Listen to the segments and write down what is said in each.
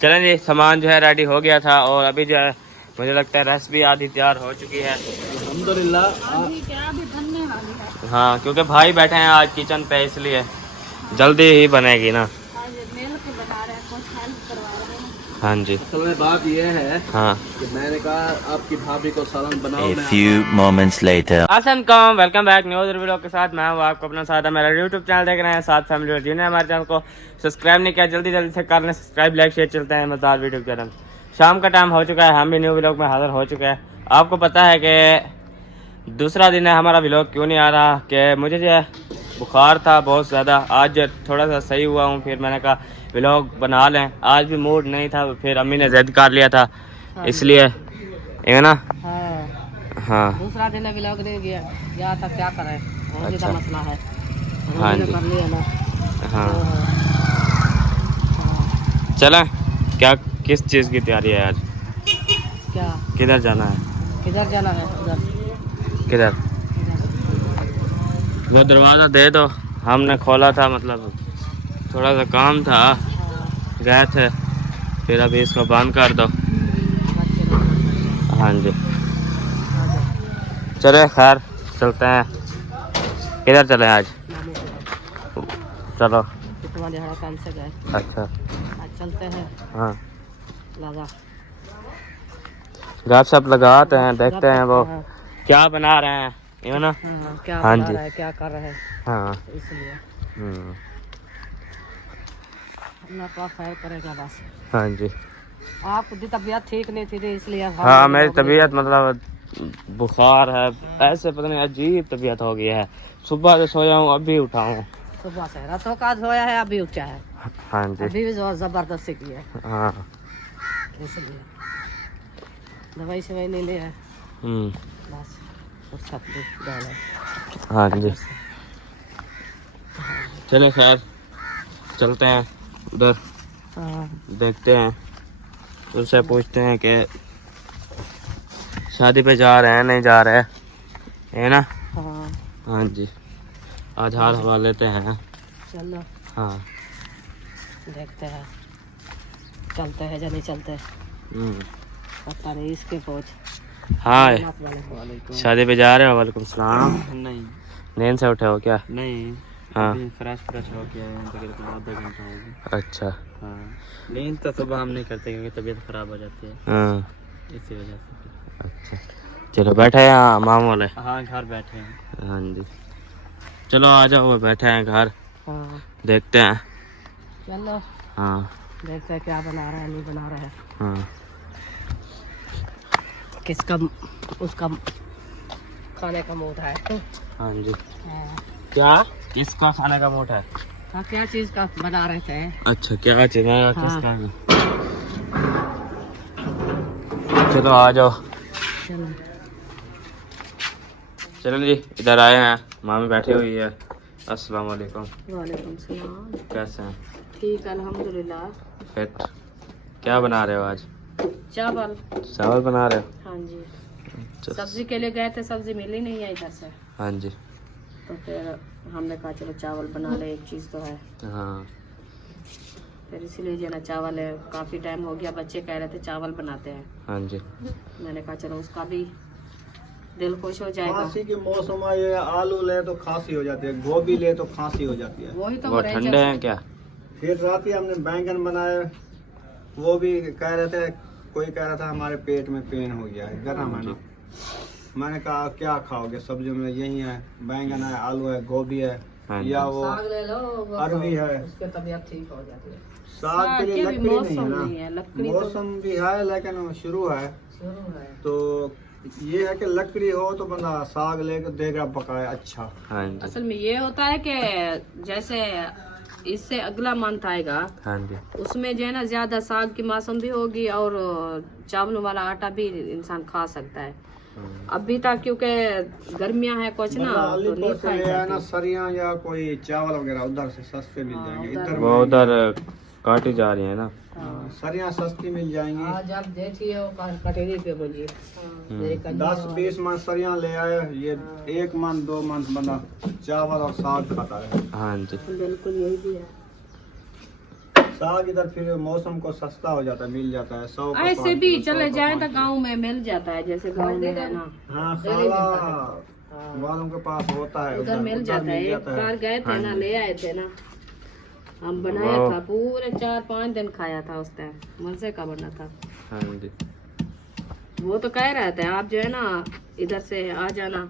चलें जी, सामान जो है रेडी हो गया था और अभी जो है मुझे लगता है रेसिपी आधी तैयार हो चुकी है अल्हम्दुलिल्लाह। क्या अभी बनने वाली है। हाँ, क्योंकि भाई बैठे हैं आज किचन पे, इसलिए जल्दी ही बनेगी ना। आज मिल के बना रहे हैं, कुछ हेल्प करवा रहे हैं। हाँ जी। असल में बात यह है हाँ, कि मैंने कहा आपकी भाभी को सलाम बनाओ। A few moments later. अस्सलाम, वेलकम बैक न्यू वीडियो के साथ। मैं हूँ आपको अपना साथ, मेरा यूट्यूब चैनल देख रहे हैं साथ फैमिली और जिन्हें हमारे चैनल को सब्सक्राइब नहीं किया जल्दी जल्दी से कर लें सब्सक्राइब, लाइक शेयर। चलते हैं मज़ेदार वीडियो की तरफ। शाम का टाइम हो चुका है, हम भी न्यू व्लॉग में हाजिर हो चुके हैं। आपको पता है कि दूसरा दिन है हमारा व्लॉग क्यों नहीं आ रहा कि मुझे जो है बुखार था बहुत ज़्यादा। आज थोड़ा सा सही हुआ हूँ, फिर मैंने कहा व्लॉग बना लें। आज भी मूड नहीं था, फिर अम्मी ने ज़िद कर लिया था, इसलिए है ना। हाँ दूसरा दिन व्लॉग नहीं गया या था, क्या करें, बहुत अच्छा। मसला है। हाँ जी। कर लिया ना। हाँ, चलें। क्या किस चीज़ की तैयारी है आज? क्या किधर जाना है? किधर जाना है? उधर किधर? वो दरवाज़ा दे दो, हमने खोला था, मतलब थोड़ा सा काम था, गए थे, फिर अभी इसको बंद कर दो। हाँ जी, चले खैर चलते हैं। किधर चले आज? चलो। तुम्हारे हरा काम से गए, अच्छा, आज चलते हैं। हाँ, लगा गपशप लगाते हैं, देखते हैं वो हाँ। क्या बना रहे हैं, ये ना। हाँ, क्या हाँ बना जी। रहा है, क्या कर रहे हैं, हाँ। इसलिए अल्लाह पाक खैर करेगा बस। हाँ जी। आपकी तबीयत ठीक नहीं थी इसलिए हाँ, मेरी तबीयत मतलब बुखार है, ऐसे पता नहीं अजीब तबीयत हो गई है। सुबह से सोया हूँ, अभी उठा हूँ। सुबह से रातों का धोया है, अभी उठा है, हाँ जी। अभी भी जोर जबरदस्ती की है, हाँ। इसलिए दवाई शवाई नहीं ले है बस। और छत पे डाला। हाँ जी, चले खैर चलते हैं उधर, हाँ, देखते हैं, उससे पूछते हैं कि शादी पे जा रहे हैं नहीं जा रहे, है ना। हाँ, हाँ जी, आज हार हवा लेते हैं। चलो हाँ। देखते हैं चलते हैं या नहीं चलते, पता नहीं इसके पहुँच। हाँ, वालेकुम। शादी पे जा रहे हो? वालेकुम सलाम। नहीं नींद से उठे हो क्या? नहीं, हाँ। फ्रेश हो गया है, तकरीबन आधा घंटा हो गया। अच्छा। हाँ, नींद तो सुबह हम नहीं करते क्योंकि तबीयत खराब हो जाती है, हाँ, इसी वजह से। अच्छा, चलो बैठे हैं यहाँ मामू वाले। हाँ, घर बैठे हैं। हाँ जी, चलो आ जाओ, वो बैठे हैं घर, हाँ, देखते हैं। चलो हाँ। देखते हैं क्या बना रहा है, नहीं बना रहा है, हाँ। किसका उसका खाने का मूड है। हाँ जी, हाँ, क्या किसका खाने का मूड है? हाँ, क्या चीज़ का बना रहे थे? अच्छा, क्या चाहिए? हाँ। किसका है? चलो आ जाओ। चलो चलो जी, इधर आए हैं, मामी बैठी हुई है। अस्सलाम वालेकुम। वालेकुम सलाम। कैसे हैं? ठीक है अल्हम्दुलिल्लाह। फिट। क्या बना रहे हो आज? चावल। चावल बना रहे हो? हाँ जी, अच्छा। सब्जी के लिए गए थे, सब्जी मिली नहीं है इधर से, हाँ जी। तो फिर हमने कहा चलो चावल बना ले, एक चीज़ तो है। हाँ। फिर इसीलिए जो ना चावल है, काफ़ी टाइम हो गया, बच्चे कह रहे थे चावल बनाते हैं, हाँ जी। मैंने कहा चलो उसका भी दिल खुश हो जाएगा। खांसी के मौसम में ये आलू ले तो खांसी हो जाती है, गोभी ले तो खांसी हो जाती है। वही तो वो बोले ठंडे हैं क्या? फिर रात ही हमने बैंगन बनाए, वो भी कह रहे थे, कोई कह रहा था हमारे पेट में पेन हो गया है, गर्म है ना। मैंने कहा क्या खाओगे, सब्जियों में यही है, बैंगन है, आलू है, गोभी है, हाँ जी। या वो साग ले लो, वो अरवी है। उसके तबीयत ठीक हो जाती है। साग के लिए भी लकड़ी नहीं मौसम है नहीं है, ना, लकड़ी तो मौसम भी है लेकिन शुरू है, शुरू है। तो ये है कि लकड़ी हो तो बंदा साग लेकर देगा पकाए अच्छा। हाँ जी। असल में ये होता है कि जैसे इससे अगला मंथ आएगा, हाँ जी। उसमें जो है ना ज्यादा साग की मौसम भी होगी और चावलों वाला आटा भी इंसान खा सकता है। अभी तक क्योंकि गर्मियां हैं कुछ ना, तो नहीं अलीपुर से खाई ले आना जाती। सरियां या कोई चावल वगैरह उधर से सस्ते मिल हाँ, जाएंगे, उधर इधर वो उधर काटी जा रही है ना। हाँ। सरियां सस्ती मिल जाएंगी। आज आप देखिए वो कटेरी पे बोलिए, 10-20 मन सरियां ले आए, ये 1 मन 2 मन बंदा चावल और साग खाता है। हाँ जी। बिल्कुल यही भी है। साग इधर फिर मौसम को सस्ता हो जाता है, मिल जाता है 100 का ऐसे 5 भी किलो, 100 चले का जाए 5 तो गांव में मिल जाता है, जैसे गांव में है ना, हाँ खाला वालों के पास होता है, उधर मिल जाता है। एक बार गए थे ना, ले आए थे ना, हम बनाया था पूरे 4-5 दिन खाया था उस टाइम, मजे का बना था। हाँ जी। वो तो कह रहे थे आप जो है ना इधर से आ जाना,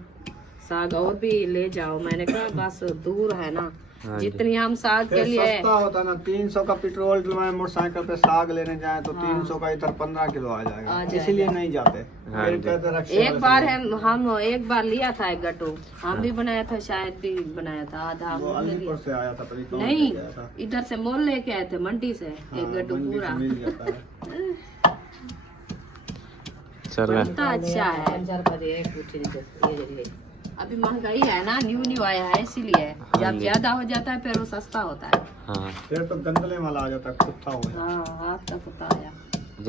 साग और भी ले जाओ। मैंने कहा बस दूर है ना, हाँ जी। जितनी हम साग के फिर लिए सस्ता होता ना, 300 का पेट्रोल में मोटरसाइकिल पे साग लेने जाए तो 300 का इधर 15 किलो आ जाएगा, इसलिए नहीं जाते। हाँ फिर जी। कहते रक्षा एक बार हम एक बार लिया था एक गट्टू, हम भी बनाया था, शायद भी बनाया था, आधा वो हमने अलीपुर लिया। से आया था, पता कौन नहीं, लेके आया था। इधर से मोल लेके आए थे, मंडी से हाँ, एक गट्टू मंडी से पूरा। मिल जाता है। चल बनता अच्छा है। अभी महंगाई है ना, न्यू आया है इसीलिए, हाँ जब जी। ज्यादा हो जाता है फिर वो सस्ता होता है। हाँ, फिर तो गंदले वाला आ जाता है, कुत्ता हो जाता हाँ, हाथ का कुत्ता आया।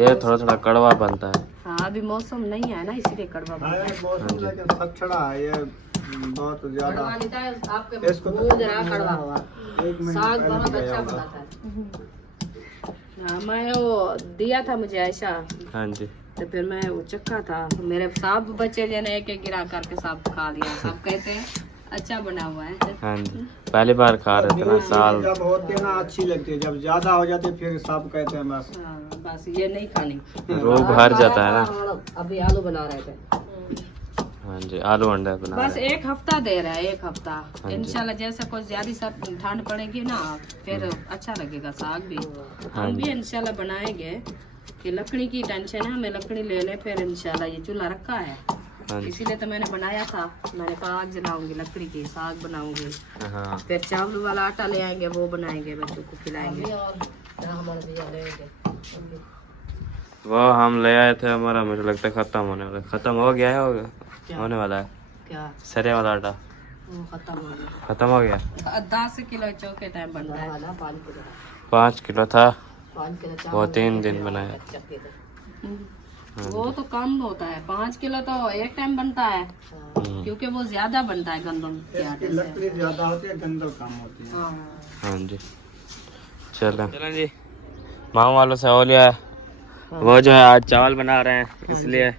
ये थोड़ा थोड़ा कड़वा बनता है। हाँ, अभी मौसम नहीं है ना, इसीलिए कड़वा है। बनता है। हाँ, मौसम लेकिन सचड़ा है ये बहुत ज्यादा। कड़वा लेता है, आपके इसको तो- मुंह जरा कड़वा हुआ। 1 महीने साग पहले बहुत गया अच्छा होगा। बनाता है। हाँ, मैं वो दिया था मुझे ऐसा, हाँ जी। तो फिर मैं वो चक्का था, मेरे सब बच्चे जने एक एक गिरा करके सब खा लिया, सब कहते हैं अच्छा बना हुआ है। हाँ जी, पहली बार खा रहे थे ना साल। जब होती है ना अच्छी लगती है, जब ज्यादा हो जाती है फिर सब कहते हैं बस। हाँ, बस ये नहीं खानी। रोग भर जाता है ना। अभी आलू बना रहे थे। हाँ जी, आलू अंडा बना बस रहे हैं। एक हफ्ता दे रहा है, एक हफ्ता। जी। इंशाल्लाह जैसे कुछ ज्यादा सब ठंड पड़ेगी ना, फिर अच्छा लगेगा साग भी। हाँ हम जी। भी इंशाल्लाह बनाएंगे। कि लकड़ी की टेंशन है, हमें लकड़ी ले ले, फिर इंशाल्लाह ये चूल्हा रखा है, हाँ जी। इसीलिए तो मैंने बनाया था। मैंने कहा आग जलाऊंगी, लकड़ी की साग बनाऊंगी, हाँ फिर चावल वाला आटा ले आएंगे, वो बनाएंगे, बच्चों को खिलाएंगे। वो हम ले आए थे, हमारा मुझे लगता है खत्म होने वाला, खत्म हो गया है, होने वाला है। क्या सरे वाला आटा वो खत्म हो गया? खत्म हो गया। 10 किलो चौके टाइम बनता है। 5 किलो था, 5 किलो वो 3 दिन बनाया। वो तो कम होता है, 5 किलो तो एक टाइम बनता है, क्योंकि वो ज्यादा बनता है गंदम के इसकी आटे से। लकड़ी ज्यादा होती है, गंदल कम होती है। हाँ। हाँ जी। चलें जी, माँ वालों से हो लिया है। वो जो है आज चावल बना रहे हैं, इसलिए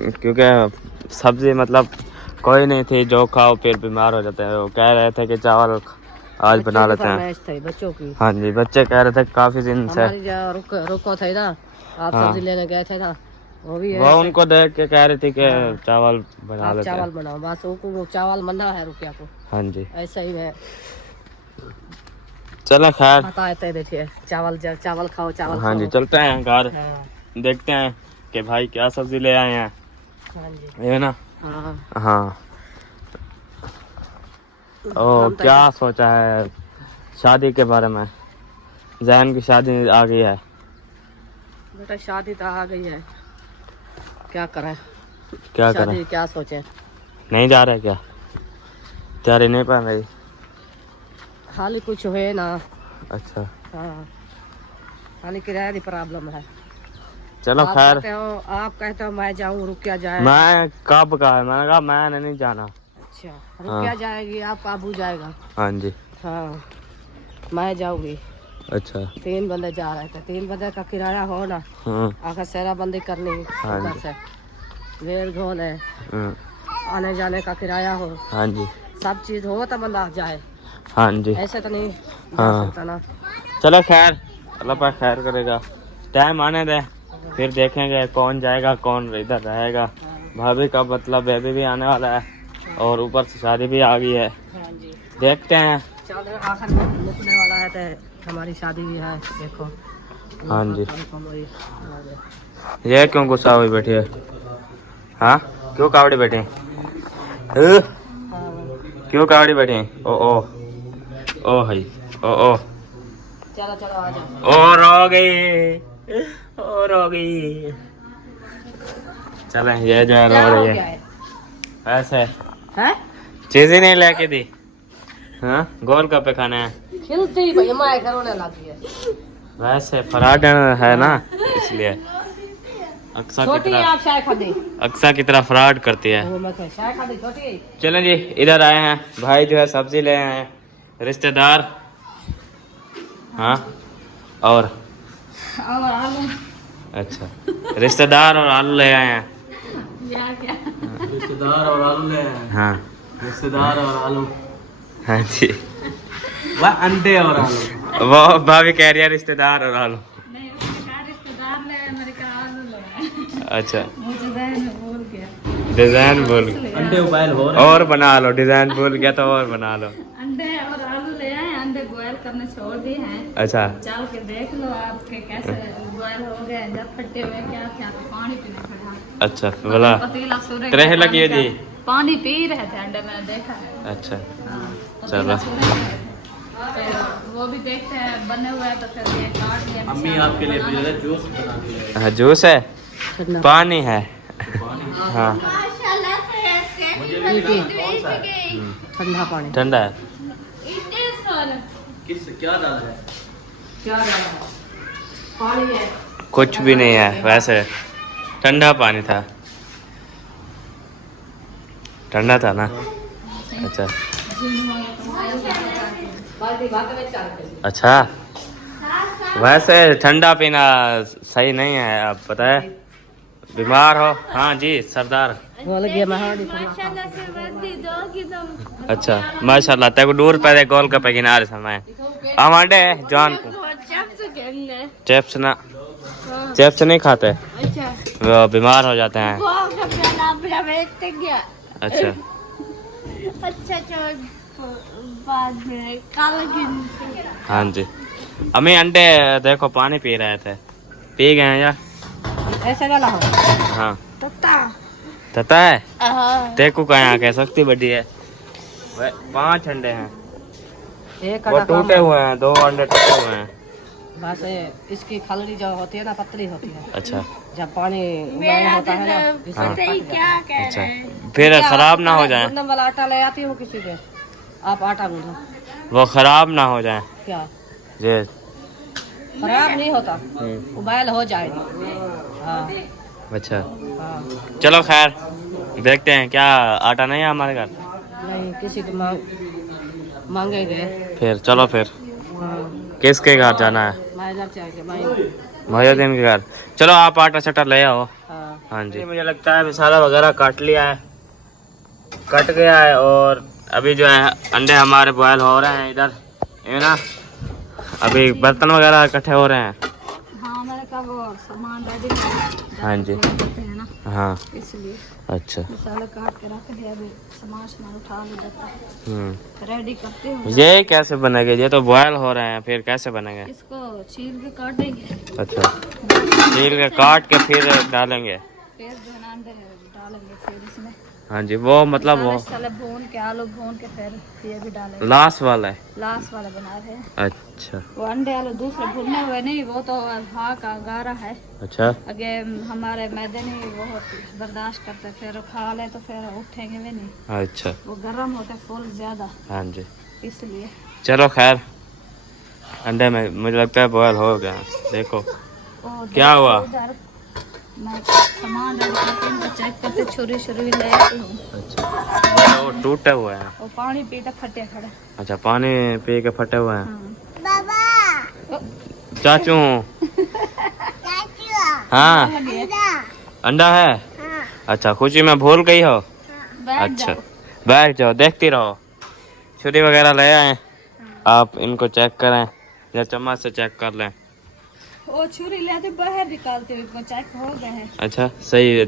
क्योंकि सब्जी मतलब कोई नहीं थी, जो खाओ फिर बीमार हो जाते हैं। वो कह रहे थे कि चावल आज बना लेते हैं। बच्चों की हाँ जी, बच्चे कह रहे थे काफी दिन से। रुको थे ना, आप हाँ। सब्जी लेने गए थे ना, वो भी वो उनको देख के कह रही थी कि चावल बना आप लेते हैं। चावल बनाओ, बस वो चावल मना है रुकिया को, हाँ जी, ऐसा ही है। चलो खैर। बताते देखिए, चावल खाओ, चावल हाँ जी, खाओ। चलते हैं घर, हाँ, देखते हैं कि भाई क्या सब्जी ले आए हैं, हाँ जी, ये ना। हाँ। हाँ। ओ क्या सोचा है शादी के बारे में? जैन की शादी आ गई है। बेटा शादी तो आ गई है, क्या करें? क्या करें? शादी क्या सोचे? नहीं जा रहे क्या? तैयारी नहीं पहन रही? हाल ही कुछ हुए ना। अच्छा, हाँ, हाल किराया की प्रॉब्लम है। चलो आप खैर। कहते हो मैं जाऊँ, रुकिया जाए। मैं कब कहा है? मैंने कहा मैंने नहीं जाना। अच्छा, रुकिया जाएगी, आप काबू जाएगा। हाँ जी। हाँ, मैं जाऊंगी। अच्छा। 3 बंदे जा रहे थे, 3 बंदे का किराया हो ना, हाँ। आखिर सेरा बंदी करनी हाँ उधर जी। से, वेल घोल है, हाँ। आने जाने का किराया हो, हाँ जी। सब चीज हो तो बंदा जाए, हाँ जी। ऐसे तो नहीं जा हाँ। सकता ना। चलो खैर, अल्लाह पाक खैर करेगा। टाइम आने दे, फिर देखेंगे कौन जाएगा कौन इधर रहेगा। भाभी का मतलब बेबी भी आने वाला है, और ऊपर से शादी भी आ गई है। हाँ जी, देखते हैं। चल आखिर में निकलने वाला है, तो हमारी शादी भी है, देखो। हाँ जी। ये क्यों गुस्सा हुई बैठी है? हाँ, क्यों कावड़ी बैठी? क्यों कावड़ी बैठी? ओ ओ ओ भाई, ओ ओ चलो चलो आ जाओ। और हो गई, और हो गई। चले, ये जो है क्या रो हो रही गया है है? ऐसे। हैं? चीज ही नहीं लेके दी। हाँ, गोलगप्पे खाने हैं। खिलती भाई माए रोने लगी है। वैसे फराड है ना, इसलिए अक्सा की छोटी तरह, आप चाय खा दी। अक्सा की तरह फ्रॉड करती है। वो मैं चाय खा दी छोटी। चलें जी, इधर आए हैं भाई, जो है सब्जी ले आए हैं। रिश्तेदार हाँ और आलू। अच्छा, रिश्तेदार और आलू ले आए हैं। क्या रिश्तेदार और आलू ले आए हैं। हाँ, रिश्तेदार और आलू। हाँ जी, वह अंडे और आलू। वो भाभी कह रही है रिश्तेदार और आलू। नहीं, उसने कहा रिश्तेदार ले आए, मैंने कहा आलू ले आए। अच्छा, मुझे बोल गया। डिजाइन बोल अंडे उबाइल हो रहे और बना लो, डिजाइन भूल गया तो और बना लो। अंडे और आलू ले आए, अंडे बॉयल करने छोड़ दिए हैं। अच्छा, चाल के देख लो आपके कैसे बॉयल हो गए, जब फटे हुए क्या क्या तो पानी पीने पड़ा। अच्छा बोला पतीला सूर्य तरह लगी जी। पानी पी रहे थे अंडे, मैंने देखा है। अच्छा हाँ, चलो। पतीला सूर्य रहे थे। तो वो भी देखते हैं बने हुए हैं तो फिर ये काट लिया। अम्मी आपके लिए जूस बना दिया। हाँ, जूस है, पानी है। हाँ, ठंडा पानी। ठंडा है। किस क्या डाला है? क्या डाला है? पानी है। कुछ भी नहीं है, वैसे ठंडा पानी था। ठंडा था ना? अच्छा अच्छा, वैसे ठंडा पीना सही नहीं है, आप पता है, बीमार हो। हाँ जी सरदार। बोल गया अच्छा माशाल्लाह, तेरे को दूर पे गोल गप्पे किनारे समय हमारे जान को चिप्स ना, चिप्स नहीं खाते, वो बीमार हो जाते हैं। अच्छा बाद में काला गिन हाँ जी, अम्मी अंडे देखो पानी पी रहे थे, पी गए हैं या? ऐसे डाला हो। हाँ तता तता है, देखो कहाँ कह सकती बड़ी है। 5 अंडे हैं, एक वो टूटे हुए हैं, 2 अंडे टूटे हुए हैं। बस इसकी खलड़ी जो होती है ना, पतली होती है। अच्छा जब पानी उबालना होता है ना, जिससे हाँ। सही क्या कह अच्छा, रहे हैं? फिर खराब ना हो जाए, गंदम वाला आटा ले आती हूँ किसी के, आप आटा गूंथो। वो खराब ना हो जाए। क्या ये खराब नहीं होता, उबाल हो जाएगी। हाँ अच्छा हाँ। चलो खैर देखते हैं, क्या आटा नहीं है हमारे घर? नहीं, किसी को मांगेंगे। फिर चलो फिर हाँ, किसके घर जाना है? मैं घर चाहिए मैं। मोहिउद्दीन के घर। चलो आप आटा चटा ले आओ। हाँ हाँ जी, मुझे लगता है मसाला वगैरह काट लिया है, कट गया है, और अभी जो है अंडे हमारे बॉयल हो रहे हैं इधर, है ना? अभी बर्तन वगैरह इकट्ठे हो रहे हैं। हाँ, मैंने कहा वो सामान रेडी हाँ जी करते हैं ना, हाँ इसलिए अच्छा मसाला काट के रख दिया। अभी सामान उठा ले जाता रेडी करते हूँ। ये कैसे बनेंगे? ये तो बॉयल हो रहे हैं, फिर कैसे बनेंगे? इसको छील के काटेंगे, अच्छा, छील के काट के फिर डालेंगे। फिर जो है ना अंडे डालेंगे, फिर इसमें हाँ जी, वो मतलब वो साले भून के, आलू भून के फिर ये भी डालेंगे। लास्ट वाला है। लास्ट वाला बना रहे हैं। अच्छा वो अंडे आलू दूसरे भुने हुए नहीं, वो तो हाँ का गारा है। अच्छा आगे हमारे मैदे नहीं वो बर्दाश्त करते, फिर खा ले तो फिर उठेंगे भी नहीं, अच्छा वो गर्म होते फुल ज्यादा, हाँ जी इसलिए। चलो खैर, अंडे में मुझे लगता है बॉयल हो गया। देखो और क्या हुआ? इधर मैं सामान रेडी करके इनको चेक करते, छुरी ले आती हूँ। अच्छा, वो टूटे हुए हैं। वो पानी पीते फटे खड़े। अच्छा, पानी पी के फटे हुए हैं। हाँ। चाचू हाँ, अंडा है। अच्छा, खुशी में भूल गई हो। बैठ अच्छा जाओ। बैठ जाओ, देखती रहो। छुरी वगैरह ले आए, आप इनको चेक करें या चम्मच से चेक कर लें। वो छुरी लेते बाहर निकालते हुए वो चेक हो गए हैं। अच्छा सही है,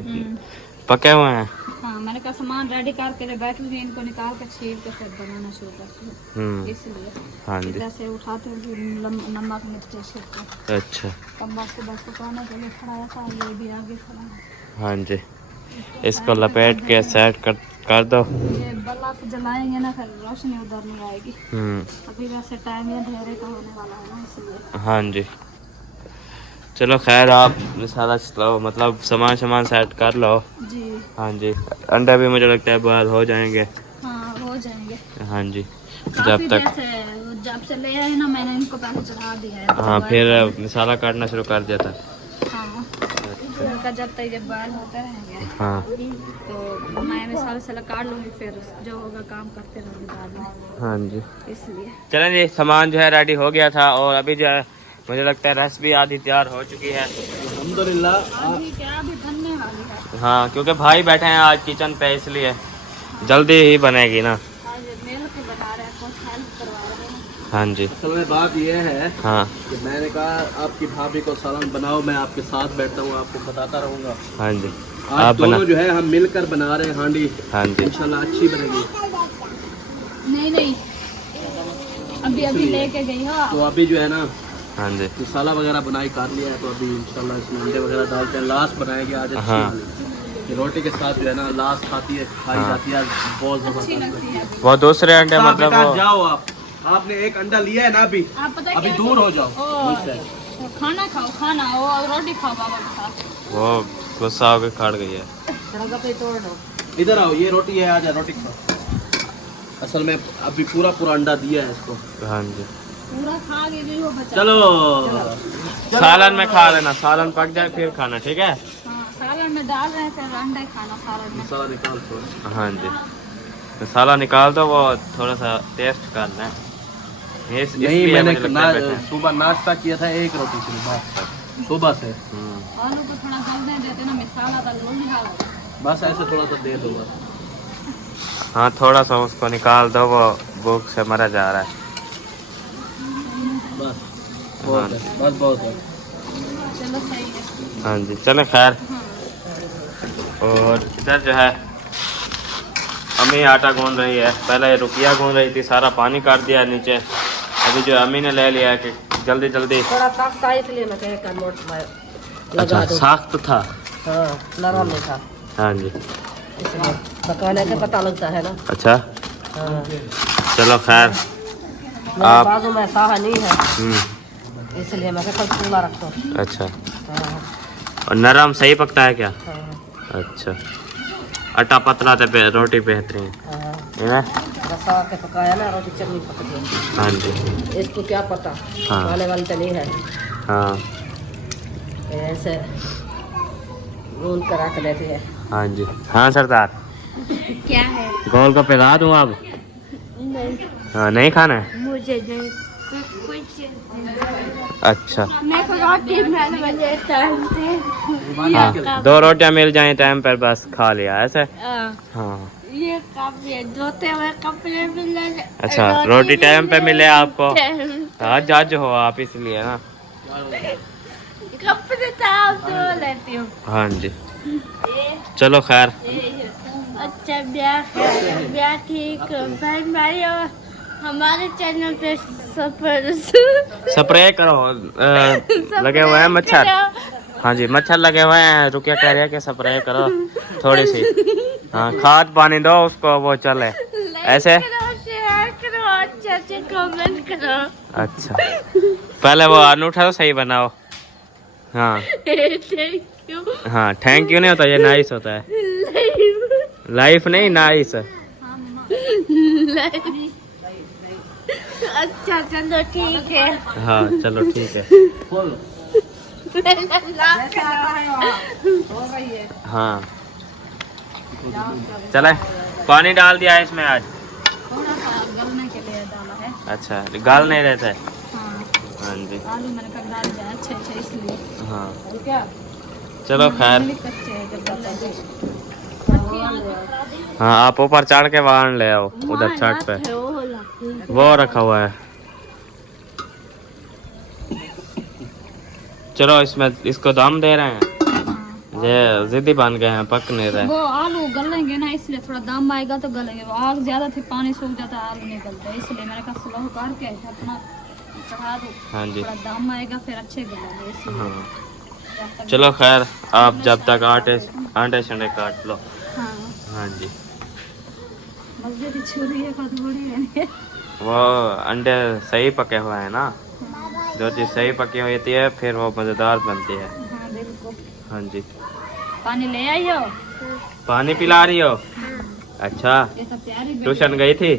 पके हुए हैं। हाँ, मैंने कहा सामान रेडी करके बैठी हुई, इनको निकाल के छील के फिर बनाना शुरू करती हूँ, इसलिए। हाँ जी इधर से उठाते हुए नमक मिर्च छिड़के अच्छा कम्बा को बस पकाने के लिए खड़ाया था, ये भी आगे खड़ा है। हाँ जी, इसको लपेट के सेट कर दो। ये बल्ब जलाएंगे ना, फिर रोशनी उधर नहीं आएगी। अभी वैसे टाइम ये अंधेरे का होने वाला है ना, इसलिए। हाँ जी, चलो खैर, आप सारा मतलब सामान सेट कर लो। जी हाँ जी, अंडे भी मुझे लगता है बॉयल हो जाएंगे। हाँ, हो जाएंगे। हाँ जी, काफी जब देर तक जब से ले आए ना, मैंने इनको पहले चढ़ा दिया है। हाँ, फिर मसाला काटना शुरू कर दिया था। हाँ, इनका जब तक ये बाल होते रहेंगे हाँ तो मैं मिसाल से काट लूंगी, फिर जो होगा काम करते रहूंगी बाद में, हाँ जी। इसलिए। चलें जी, सामान जो है रेडी हो गया था और अभी जो है मुझे लगता है रस भी आधी तैयार हो चुकी है अल्हम्दुलिल्लाह। अभी क्या अभी बनने वाली है। हाँ, क्योंकि भाई बैठे हैं आज किचन पे, इसलिए जल्दी ही बनेगी ना। आज मेल के बना रहे हैं, कुछ हेल्प करवा रहे हैं। हाँ जी। असल में बात ये है हाँ कि मैंने कहा आपकी भाभी को सालन बनाओ, मैं आपके साथ बैठता हूँ, आपको बताता रहूँगा। हाँ जी, आज आप बना। दोनों जो है हम मिलकर बना रहे हैं हांडी, हाँ जी। इंशाल्लाह अच्छी बनेगी। नहीं अभी लेके गई हो तो अभी जो है ना हाँ जी। मसाला वगैरह बनाई कर लिया है, तो अभी इंशाल्लाह इसमें अंडे वगैरह डालते हैं, लास्ट बनाएंगे आज अच्छी हाँ। वाली। ये रोटी के साथ जो है ना लास्ट खाती है, खाई हाँ। जाती है, बहुत जबरदस्त। वो दूसरे अंडे अच्छा, मतलब बेटा वो जाओ आपने एक अंडा लिया है ना अभी, आप पता है अभी क्या? दूर हो जाओ मुझसे। तो खाना खाओ, खाना वो रोटी खाओ बाबा के साथ। वो गुस्सा होकर खड़ गई है। इधर आओ, ये रोटी है, आजा रोटी खाओ। असल में अभी पूरा अंडा दिया है इसको। हाँ जी। पूरा खा के भी वो बचा। चलो सालन में खा लेना, सालन पक जाए फिर खाना, ठीक है। हाँ, सालन में डाल रहे हैं, फिर अंडा खाना सालन में। मसाला निकाल थोड़ा। हाँ जी, मसाला निकाल दो, वो थोड़ा सा टेस्ट करना है। नहीं, मैंने सुबह नाश्ता किया था एक रोटी से, बस सुबह से। आलू को थोड़ा गलने देते ना, मसाला डाल दो। बस ऐसे थोड़ा सा दे दो बस। हाँ, थोड़ा सा उसको निकाल दो, वो भूख से मरा जा रहा है। बस बहुत है, बस बहुत है। चलो सही है। हाँ जी, चलो खैर। और इधर जो है अम्मी आटा गूंद रही है, पहले रुकिया गूंद रही थी, सारा पानी काट दिया नीचे। अभी जो अम्मी ने ले लिया है कि जल्दी जल्दी। थोड़ा सख्त था इसलिए मैं कह कर नोट में अच्छा, सख्त था। हाँ, नरम नहीं था, हाँ जी। इसलिए पकाने से पता लगता है ना। अच्छा, हाँ, चलो खैर। मेरे आप बाजू में साहा नहीं है, इसलिए मैं कल खुला रखता हूँ। अच्छा, हाँ, और नरम सही पकता है क्या? हाँ, अच्छा, आटा पतला तो रोटी बेहतरीन हाँ। है ना। रसा के पकाया ना, रोटी चटनी पकती है। हाँ जी। इसको क्या पता, हाँ। खाने वाली तो नहीं है, हाँ ऐसे गूंद कर रख देती है। हाँ जी। हाँ सरदार, क्या है? गोल को पिला दूँ अब? नहीं, हाँ, नहीं खाना है। मुझे नहीं कुछ। अच्छा, मैं को रोटी मैंने बजे टाइम से। हाँ, 2 रोटियां मिल जाए टाइम पर बस खा लिया ऐसे। हाँ, ये कपड़े धोते हुए कपड़े मिले। अच्छा, रोटी टाइम पे मिले आपको। हाँ, जज हो आप इसलिए ना। कपड़े तो आप धो लेती हूँ। हाँ जी, चलो खैर। अच्छा, ब्याह ठीक। बहन भाई और हमारे चैनल पे स्प्रे करो, लगे हुए हैं मच्छर। हाँ जी, मच्छर लगे हुए हैं। रुकिया कह रही है कि स्प्रे करो थोड़ी सी। हाँ, खाद पानी दो उसको, वो चले ऐसे। शेयर करो, अच्छे कमेंट करो। अच्छा, पहले वो अनूठा तो सही बनाओ। हाँ थैंक यू। हाँ, थैंक यू नहीं होता, ये नाइस होता है। लाइफ नहीं, नाइस। अच्छा चलो ठीक है। हाँ चलो ठीक है। हाँ चले, पानी डाल दिया है इसमें आज। थोड़ा सा गलने के लिए डाला है। अच्छा, गाल नहीं रहता है। हाँ, हाँ जी। आलू मैंने कहा डाल दिया अच्छे अच्छे, इसलिए। हाँ क्या चलो खैर। कच्चे हैं जब डालते हैं। हाँ, आप ऊपर चढ़ के वाहन ले आओ उधर छत पे, वो रखा हुआ है। चलो, इसमें इसको दम दे रहे हैं। ये जिद्दी बन गए हैं, पक नहीं रहे। वो आलू गलेंगे ना, इसलिए थोड़ा दम आएगा तो गलेंगे। वो आग ज्यादा थी, पानी सूख जाता है, आलू नहीं गलते, इसलिए मैंने कहा स्लो करके अपना चढ़ा दो। हाँ जी। थोड़ा दम आएगा फिर अच्छे गलेंगे, इसलिए। हाँ चलो खैर, आप जब तक आटे शंडे काट लो। हाँ, हाँ जी। मजे की छुरी है, कटोरी है। वो अंडे सही पके हुए हैं ना, जो चीज़ सही पकी हुई होती है फिर वो मज़ेदार बनती है। हाँ बिल्कुल। हाँ जी। पानी ले आई हो? पानी पिला रही हो? अच्छा, ये तो प्यारी बेटी ट्यूशन गई थी?